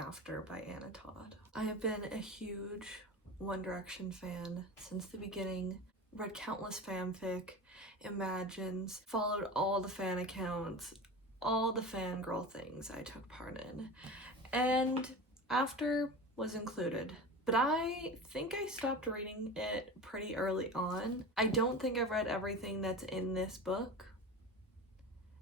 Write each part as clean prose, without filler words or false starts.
After by Anna Todd. I have been a huge One Direction fan since the beginning, read countless fanfic, imagines, followed all the fan accounts, all the fangirl things I took part in, and After was included. But I think I stopped reading it pretty early on. I don't think I've read everything that's in this book,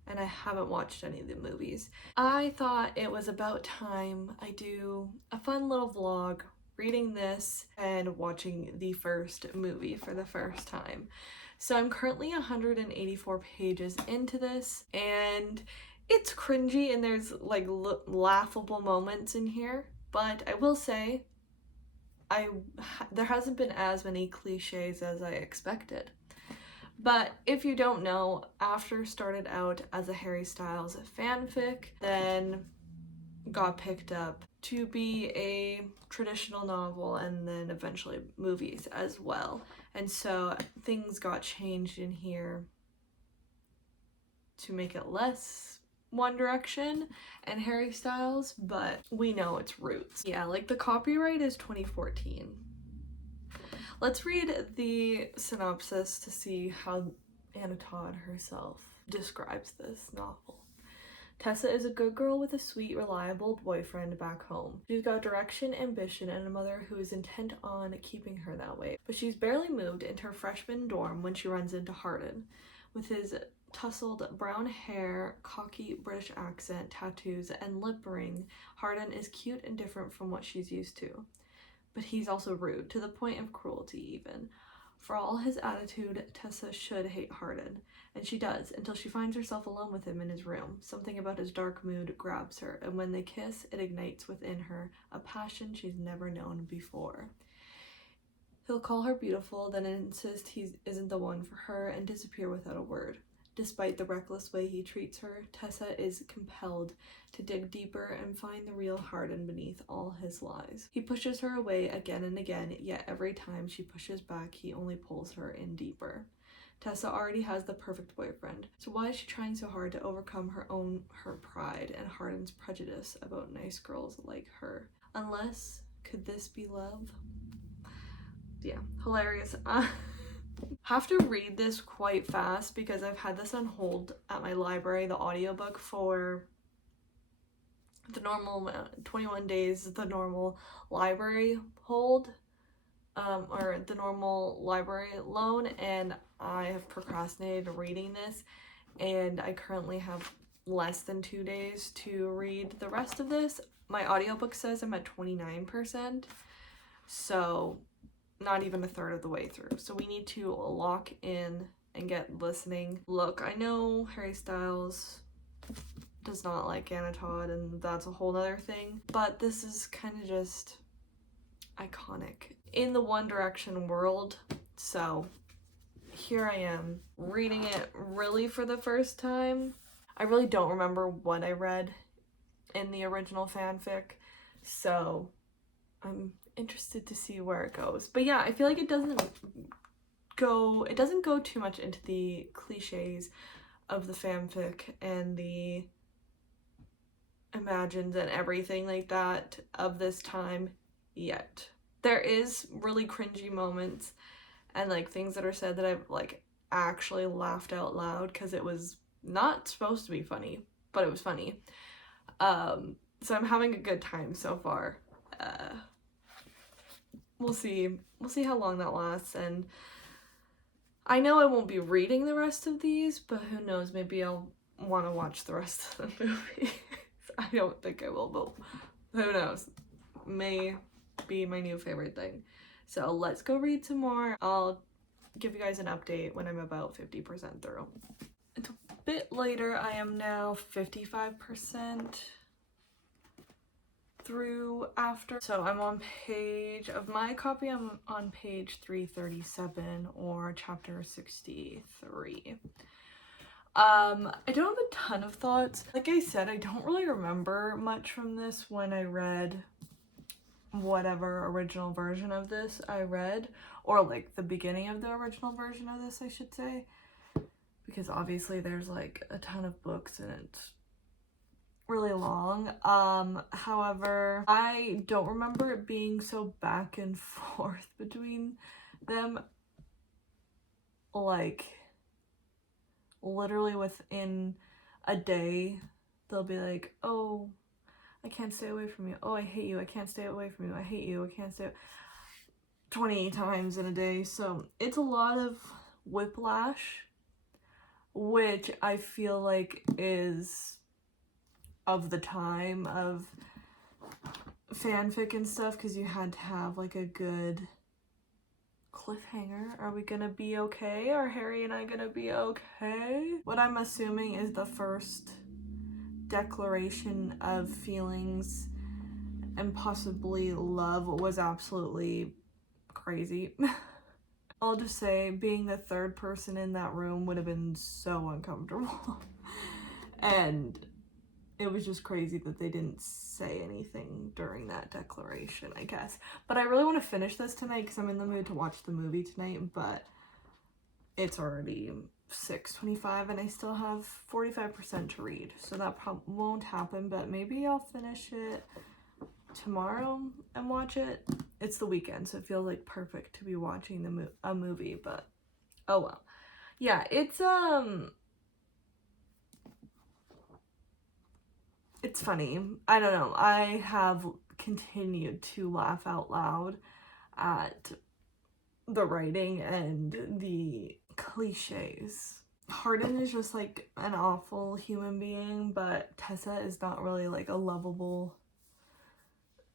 and I haven't watched any of the movies. I thought it was about time I do a fun little vlog reading this and watching the first movie for the first time. So I'm currently 184 pages into this, and it's cringy and there's like laughable moments in here, but I will say there hasn't been as many cliches as I expected. But if you don't know, After started out as a Harry Styles fanfic, then got picked up to be a traditional novel and then eventually movies as well. And so things got changed in here to make it less One Direction and Harry Styles, but we know its roots. Yeah, like the copyright is 2014. Let's read the synopsis to see how Anna Todd herself describes this novel. Tessa is a good girl with a sweet, reliable boyfriend back home. She's got direction, ambition, and a mother who is intent on keeping her that way. But she's barely moved into her freshman dorm when she runs into Hardin. With his tousled brown hair, cocky British accent, tattoos, and lip ring, Hardin is cute and different from what she's used to. But he's also rude, to the point of cruelty even. For all his attitude, Tessa should hate Hardin, and she does, until she finds herself alone with him in his room. Something about his dark mood grabs her, and when they kiss, it ignites within her a passion she's never known before. He'll call her beautiful, then insist he isn't the one for her, and disappear without a word. Despite the reckless way he treats her, Tessa is compelled to dig deeper and find the real Hardin beneath all his lies. He pushes her away again and again, yet every time she pushes back, he only pulls her in deeper. Tessa already has the perfect boyfriend, so why is she trying so hard to overcome her pride and Hardin's prejudice about nice girls like her? Unless, could this be love? Yeah, hilarious. Have to read this quite fast because I've had this on hold at my library, the audiobook, for the normal 21 days, the normal library hold, or the normal library loan, and I have procrastinated reading this, and I currently have less than 2 days to read the rest of this. My audiobook says I'm at 29%, so not even a third of the way through. So we need to lock in and get listening. Look, I know Harry Styles does not like Anna Todd, and that's a whole other thing, but this is kind of just iconic in the One Direction world. So here I am reading it really for the first time. I really don't remember what I read in the original fanfic, so I'm interested to see where it goes. But yeah, I feel like it doesn't go too much into the cliches of the fanfic and the imagines and everything like that of this time yet. There is really cringy moments and like things that are said that I've like actually laughed out loud because it was not supposed to be funny, but it was funny. So I'm having a good time so far. We'll see how long that lasts, and I know I won't be reading the rest of these, but who knows, maybe I'll want to watch the rest of the movie. I don't think I will, but who knows, may be my new favorite thing. So let's go read some more. I'll give you guys an update when I'm about 50% through. It's a bit later. I am now 55% through After. So I'm on I'm on page 337 or chapter 63. I don't have a ton of thoughts. Like I said, I don't really remember much from this when I read whatever original version of this I read, or like the beginning of the original version of this, I should say, because obviously there's like a ton of books and it's really long. However, I don't remember it being so back and forth between them. Like, literally within a day, they'll be like, oh, I can't stay away from you. Oh, I hate you. I can't stay away from you. I hate you. I can't stay 20 times in a day. So it's a lot of whiplash, which I feel like is of the time of fanfic and stuff, because you had to have like a good cliffhanger. Are we gonna be okay? Are Harry and I gonna be okay? What I'm assuming is the first declaration of feelings and possibly love was absolutely crazy. I'll just say being the third person in that room would have been so uncomfortable. And it was just crazy that they didn't say anything during that declaration, I guess. But I really want to finish this tonight because I'm in the mood to watch the movie tonight, but it's already 6:25 and I still have 45% to read, so that probably won't happen, but maybe I'll finish it tomorrow and watch it. It's the weekend, so it feels like perfect to be watching a movie, but oh well. Yeah, it's funny. I don't know. I have continued to laugh out loud at the writing and the cliches. Hardin is just like an awful human being, but Tessa is not really like a lovable,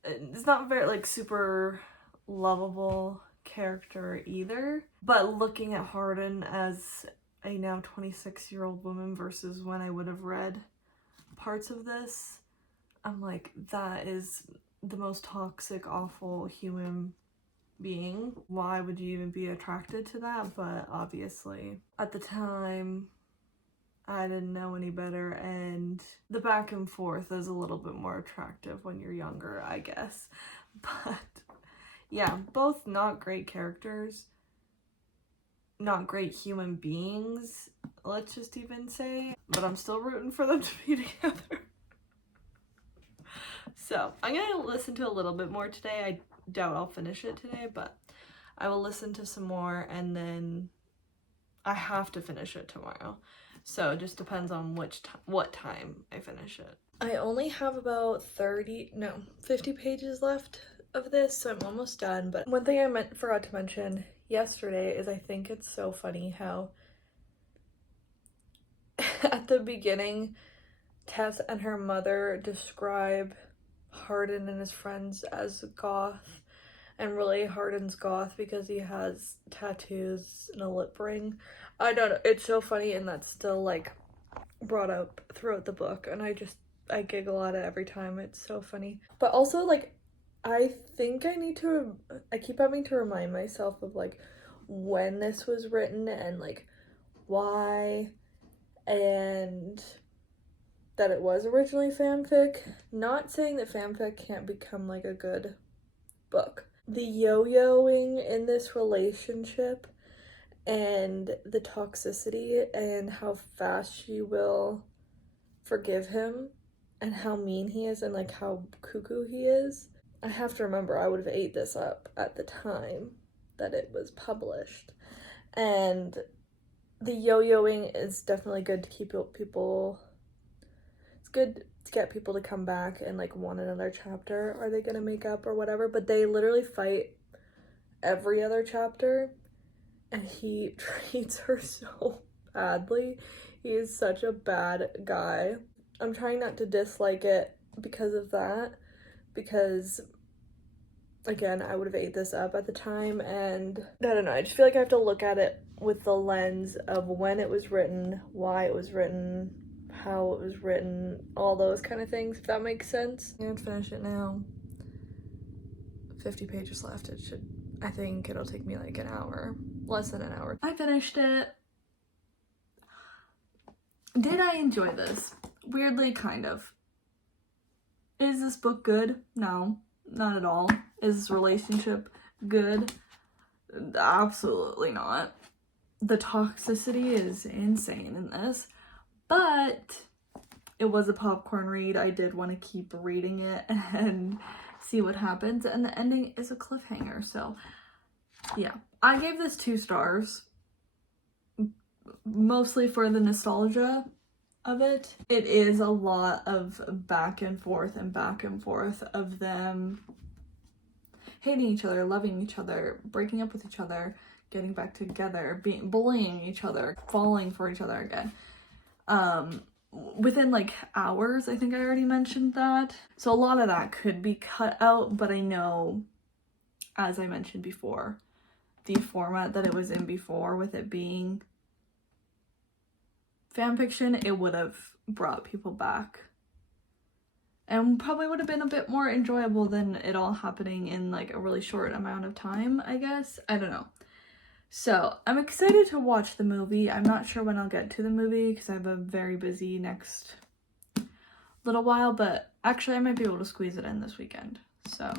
it's not very like super lovable character either. But looking at Hardin as a now 26-year-old woman versus when I would have read parts of this, I'm like, that is the most toxic, awful human being. Why would you even be attracted to that? But obviously at the time I didn't know any better, and the back and forth is a little bit more attractive when you're younger, I guess. But yeah, both not great characters, not great human beings, let's just even say, but I'm still rooting for them to be together. So I'm gonna listen to a little bit more today. I doubt I'll finish it today, but I will listen to some more, and then I have to finish it tomorrow. So it just depends on what time I finish it. I only have about 50 pages left of this, so I'm almost done. But one thing I forgot to mention yesterday is I think it's so funny how at the beginning, Tess and her mother describe Hardin and his friends as goth, and really Hardin's goth because he has tattoos and a lip ring. I don't know, it's so funny, and that's still like brought up throughout the book, and I giggle at it every time. It's so funny. But also, like, I think I keep having to remind myself of like when this was written and like why, and that it was originally fanfic. Not saying that fanfic can't become like a good book. The yo-yoing in this relationship and the toxicity and how fast she will forgive him and how mean he is and like how cuckoo he is. I have to remember I would have ate this up at the time that it was published. And the yo-yoing is definitely good to keep people, it's good to get people to come back and like want another chapter. Are they gonna make up or whatever? But they literally fight every other chapter, and he treats her so badly. He is such a bad guy. I'm trying not to dislike it because of that, because again, I would have ate this up at the time, and I don't know, I just feel like I have to look at it with the lens of when it was written, why it was written, how it was written, all those kind of things, if that makes sense. I'm gonna finish it now. 50 pages left. I think it'll take me like an hour, less than an hour. I finished it. Did I enjoy this? Weirdly, kind of. Is this book good? No, not at all. Is this relationship good? Absolutely not. The toxicity is insane in this, but it was a popcorn read. I did want to keep reading it and see what happens, and the ending is a cliffhanger. So yeah, I gave this 2 stars, mostly for the nostalgia of it. It is a lot of back and forth of them hating each other, loving each other, breaking up with each other, getting back together, bullying each other, falling for each other again. Within like hours, I think I already mentioned that. So a lot of that could be cut out, but I know, as I mentioned before, the format that it was in before, with it being fan fiction, it would have brought people back. And probably would have been a bit more enjoyable than it all happening in like a really short amount of time, I guess. I don't know. So I'm excited to watch the movie. I'm not sure when I'll get to the movie because I have a very busy next little while, but actually I might be able to squeeze it in this weekend. So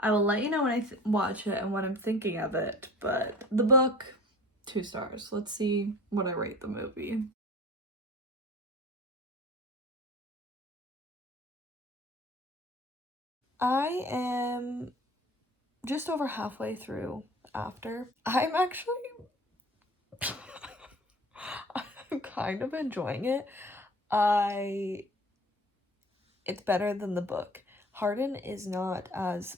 I will let you know when I watch it and what I'm thinking of it. But the book, 2 stars. Let's see what I rate the movie. I am just over halfway through After. I'm actually I'm kind of enjoying it. It's better than the book. Hardin is not as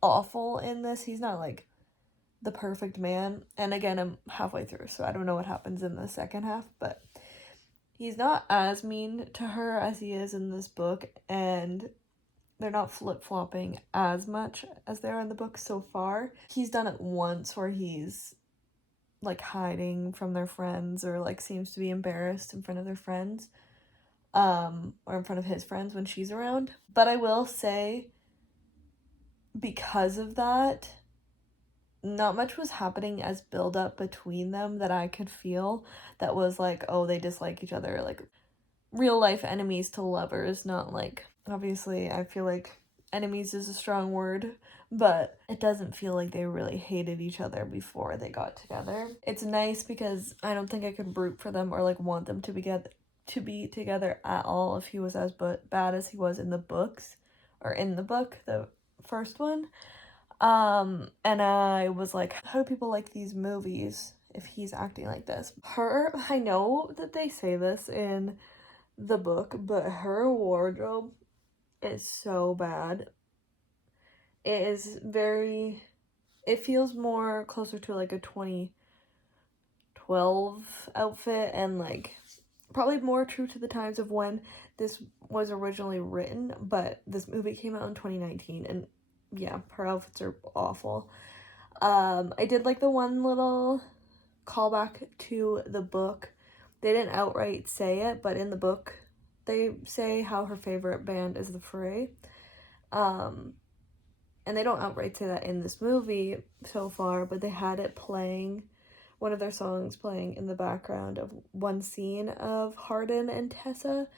awful in this. He's not like the perfect man. And again, I'm halfway through, so I don't know what happens in the second half, but he's not as mean to her as he is in this book, and they're not flip-flopping as much as they are in the book so far. He's done it once where he's like hiding from their friends, or like seems to be embarrassed in front of their friends, or in front of his friends when she's around. But I will say, because of that, not much was happening as build up between them that I could feel that was like, oh, they dislike each other, like real life enemies to lovers, not like, obviously I feel like enemies is a strong word, but it doesn't feel like they really hated each other before they got together. It's nice because I don't think I could root for them or like want them to be together at all if he was as bad as he was in the books, or in the book, the first one. And I was like, how do people like these movies if he's acting like this? I know that they say this in the book, but her wardrobe is so bad. It feels more closer to like a 2012 outfit, and like probably more true to the times of when this was originally written, but this movie came out in 2019, and yeah, her outfits are awful. I did like the one little callback to the book. They didn't outright say it, but in the book they say how her favorite band is the Fray. And they don't outright say that in this movie so far, but they had it playing, one of their songs playing in the background of one scene of Hardin and Tessa,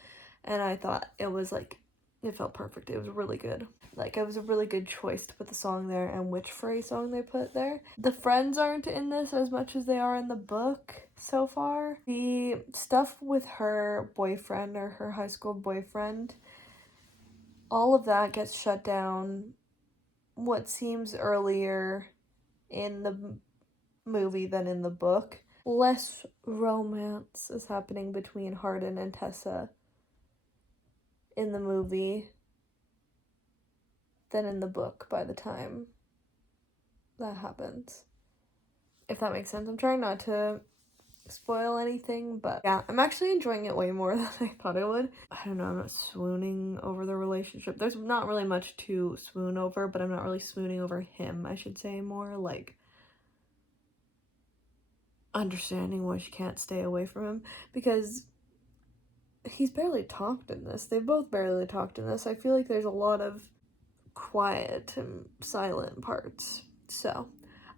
and I thought it was like, it felt perfect. It was really good. Like, it was a really good choice to put the song there and which Frey song they put there. The friends aren't in this as much as they are in the book so far. The stuff with her boyfriend, or her high school boyfriend, all of that gets shut down what seems earlier in the movie than in the book. Less romance is happening between Hardin and Tessa in the movie than in the book by the time that happens. If that makes sense. I'm trying not to spoil anything, but yeah, I'm actually enjoying it way more than I thought I would. I don't know, I'm not swooning over the relationship. There's not really much to swoon over, but I'm not really swooning over him, I should say, more like understanding why she can't stay away from him, because he's barely talked in this. They've both barely talked in this. I feel like there's a lot of quiet and silent parts. So,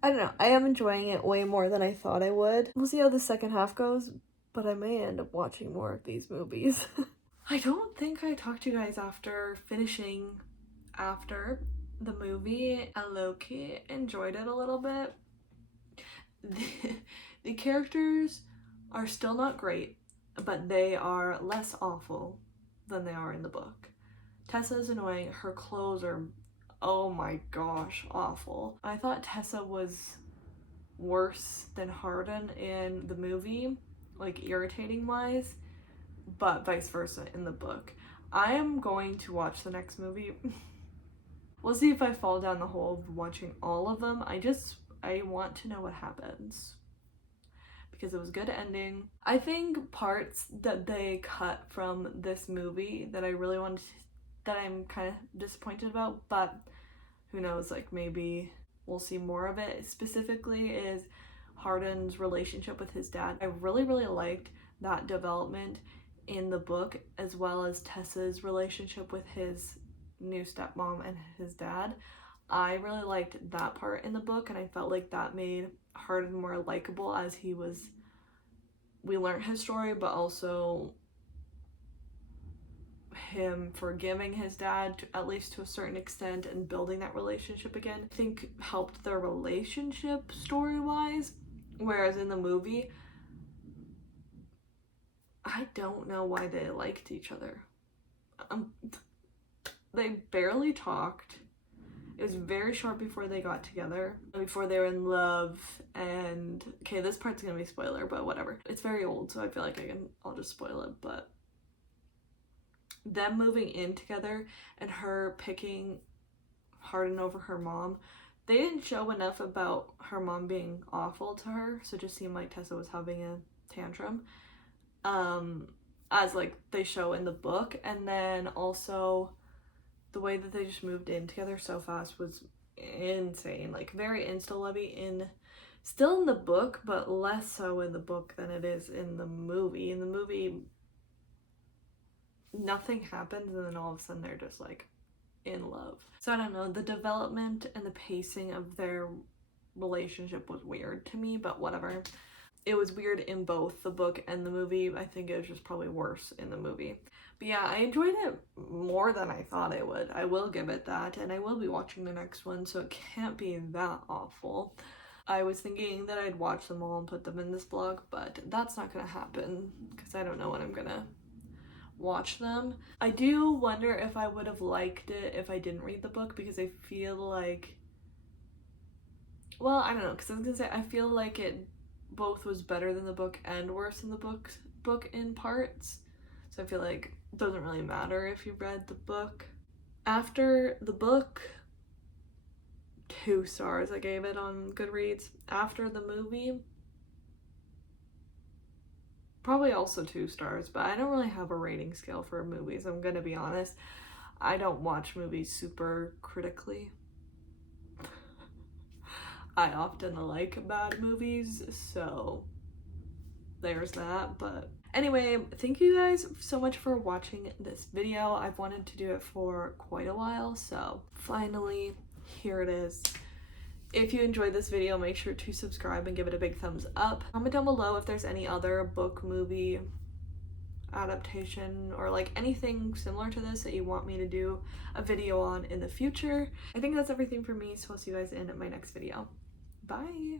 I don't know. I am enjoying it way more than I thought I would. We'll see how the second half goes, but I may end up watching more of these movies. I don't think I talked to you guys after finishing After the movie. I low-key enjoyed it a little bit. The characters are still not great. but they are less awful than they are in the book. Tessa's annoying. Her clothes are, oh my gosh, awful. I thought Tessa was worse than Hardin in the movie, like irritating wise, but vice versa in the book. I am going to watch the next movie. We'll see if I fall down the hole of watching all of them. I want to know what happens because it was a good ending. I think parts that they cut from this movie that I really wanted to, that I'm kind of disappointed about, but who knows, like maybe we'll see more of it. Specifically is Hardin's relationship with his dad. I really liked that development in the book, as well as Tessa's relationship with his new stepmom and his dad. I really liked that part in the book, and I felt like that made Hardin more likable as we learned his story, but also him forgiving his dad, at least to a certain extent, and building that relationship again, I think helped their relationship story-wise. Whereas in the movie, I don't know why they liked each other. They barely talked. It was very short before they got together, before they were in love, and okay, this part's gonna be spoiler, but whatever. It's very old, so I feel like I'll just spoil it, but them moving in together and her picking Hardin over her mom, they didn't show enough about her mom being awful to her, so it just seemed like Tessa was having a tantrum, as like they show in the book. And then also the way that they just moved in together so fast was insane, like very insta-lovey still in the book, but less so in the book than it is in the movie. In the movie, nothing happens and then all of a sudden they're just like in love. So I don't know, the development and the pacing of their relationship was weird to me, but whatever. It was weird in both the book and the movie. I think it was just probably worse in the movie. But yeah, I enjoyed it more than I thought I would. I will give it that, and I will be watching the next one, so it can't be that awful. I was thinking that I'd watch them all and put them in this vlog, but that's not gonna happen because I don't know when I'm gonna watch them. I do wonder if I would have liked it if I didn't read the book, because I feel like, well, I don't know, because I was gonna say I feel like it both was better than the book and worse than the book in parts. So I feel like it doesn't really matter if you read the book. After the book, 2 stars I gave it on Goodreads. After the movie, probably also 2 stars, but I don't really have a rating scale for movies, I'm gonna be honest. I don't watch movies super critically. I often like bad movies, so there's that. But anyway, thank you guys so much for watching this video. I've wanted to do it for quite a while, so finally, here it is. If you enjoyed this video, make sure to subscribe and give it a big thumbs up. Comment down below if there's any other book, movie, adaptation, or like anything similar to this that you want me to do a video on in the future. I think that's everything for me, so I'll see you guys in my next video. Bye!